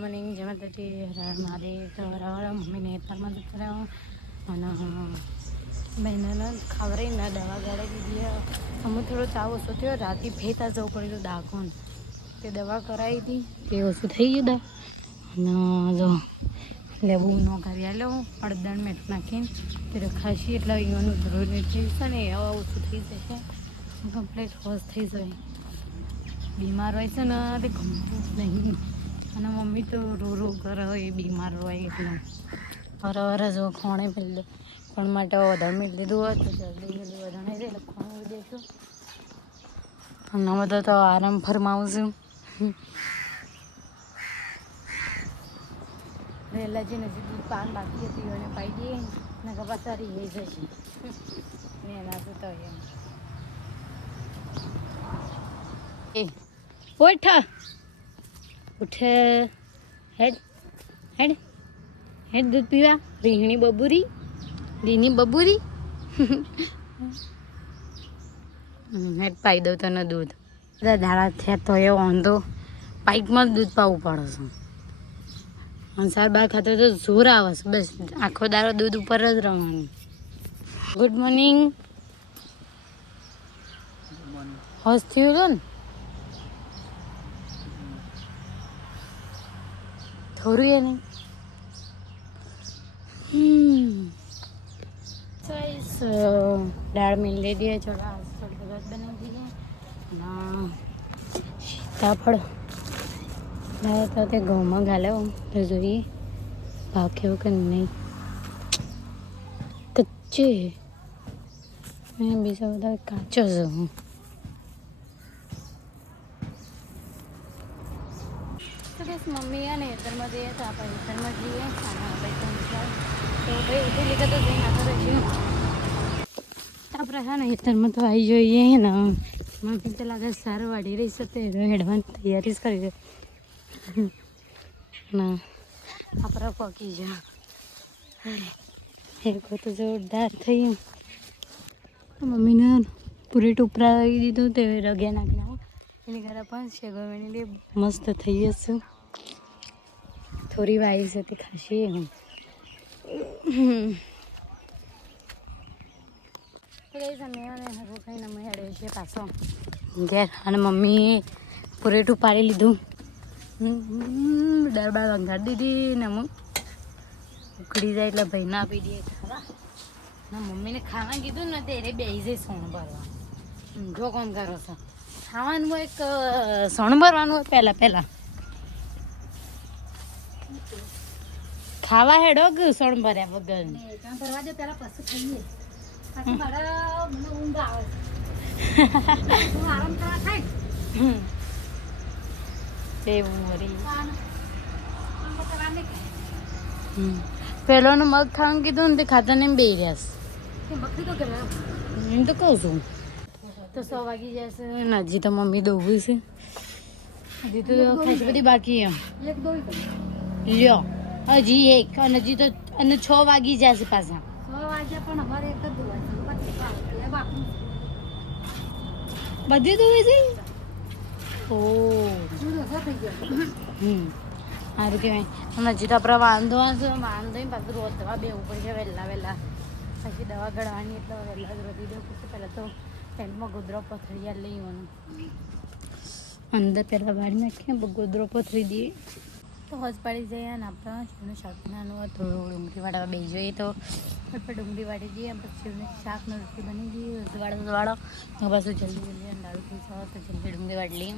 Morning જય માતાજી હર મહાદેવ તો મમ્મીને હેતરમાં જતો રહ્યો અને બહેનોને ખવડાવીને દવા ગાળી દીધી. અમે થોડો તાવ ઓછો થયો રાતે ફેતા જવું પડ્યું દાખોન તે દવા કરાવી હતી તે ઓછું થઈ ગયું અને જો લેવું ન કરી આલો અડદાણ મેઠું નાખીને તે રખાશી એટલે અહીંયાનું ધરોઈ થઈ છે ને હવે ઓછું થઈ જશે કમ્પ્લીટ હોશ થઈ જાય. બીમાર હોય છે ને તે ગમતું જ નહીં અને મમ્મી તો રો કરે એ બીમાર હોય એટલે વારવાર જો ખોણે પેલી દો પણ માટે વધારે મેળ દીધું હોય તો જલ્દી વધારે જાય એટલે ખોણ દઈશું અને બધા તો આરામ ફરમાવું છું. રેલાજી નજીક પાન બાકી હતી એને પાઈ દઈએ ને કપા સારી એ જશે ને એના તો એમ એ ઉઠ ઉઠ હેડ હેડ હેડ દૂધ પીવા રીંગણી બબુરી હેડ પાઈ દઉં તને દૂધ બધા દાડા થયા તો એ વાંધો પાઇકમાં જ દૂધ પાવું પડે છે. અંસાર બા ખાતે તો જોર આવે છે બસ આખો દાડો દૂધ ઉપર જ રહેવાનું. ગુડ મોર્નિંગ હોશ થયું હતું ને થોડું એને દાળ મિલ લઈ દઈએ થોડા થોડી વખત બનાવી દઈએ અને સીતાફળ લાવે તો તે ઘઉંમાં ગાલ્યો તો જોઈએ ભાવ કેવો કે નહીં કચ્ચે અને બીજા બધા કાચો છે. તો બસ મમ્મી અને હેતરમાં જઈએ તો આપણે હેતરમાં જઈએ ખાના ભાઈ તો ભાઈ ઉઠી લીધા તો જઈને આગળ રહીશું આપણે હા ને હેતરમાં તો આવી જોઈએ ને મમ્મી તો લાગે સારું વાળી રહી છે તે હેડવાની તૈયારી જ કરી દે ના આપણે પકી જા એક તો જોરદાર થઈ મમ્મીને પૂરી ટુપરા લઈ દીધું તે રગ્યા નાખીને એની ઘરે પણ છે ગવેણી મસ્ત થઈ જશે થોડી વાઈ છે તે ખાશી હું ખાઈને અમે હેડે છે પાછો ઘેર અને મમ્મી પૂરેટું પાડી લીધું દરબાર વંગાડી દીધી ને અમુક ઉકળી જાય એટલે ભાઈને આપી દઈએ ખાવા ના મમ્મીને ખાવા કીધું ને ત્યારે બેસી જાય સોણ ભરવા જો કોણ કરો છો ખાવાનું હોય એક સોણ ભરવાનું હોય પહેલાં ખાવા હેડો કે સોણ ભર્યા વગર ભરવા દે પહેલાં પછી ખાઈએ ઊંઘ આવે આરામ કરવા થાય પેલોનું મગ ખાવાનું કીધું ને તે ખાતા ને બે રહ્યા એમ તો કહું છું તો 100 વાગી જશે ને હજી તો મમ્મી દોવું છે હજી તો ખાસી બધી બાકી એમ લ્યો હજી એક અને હજી તો અને 6 વાગી જશે પાછા 6 વાગ્યા પણ અમારે એક જ બધી દોવી છે સારું કહેવાય અને હજી તો આપણે વાંધો પાછું રોધવા બેવું પડશે વહેલા પછી દવા ગળવાની એટલે વહેલા જ રોધી દઉં પછી પહેલાં તો પેન્ટમાં ગોદરો પથરી લેવાનું અંદર પહેલાં વાળી નાખીએ ગોદરો પથરી દઈએ તો હોજ પાડી જઈએ અને આપણે શીવનું શાક બનાવવાનું હોય થોડું ડુંગળી વાળવા બેસી જોઈએ તો આપણે ડુંગળી વાળી દઈએ પછી શીવનું શાકનો રોટલી બની દઈએ વાળો તો પાછું જલ્દી અંડાળું થઈ જાય તો જલ્દી ડુંગળી વાળી લઈએ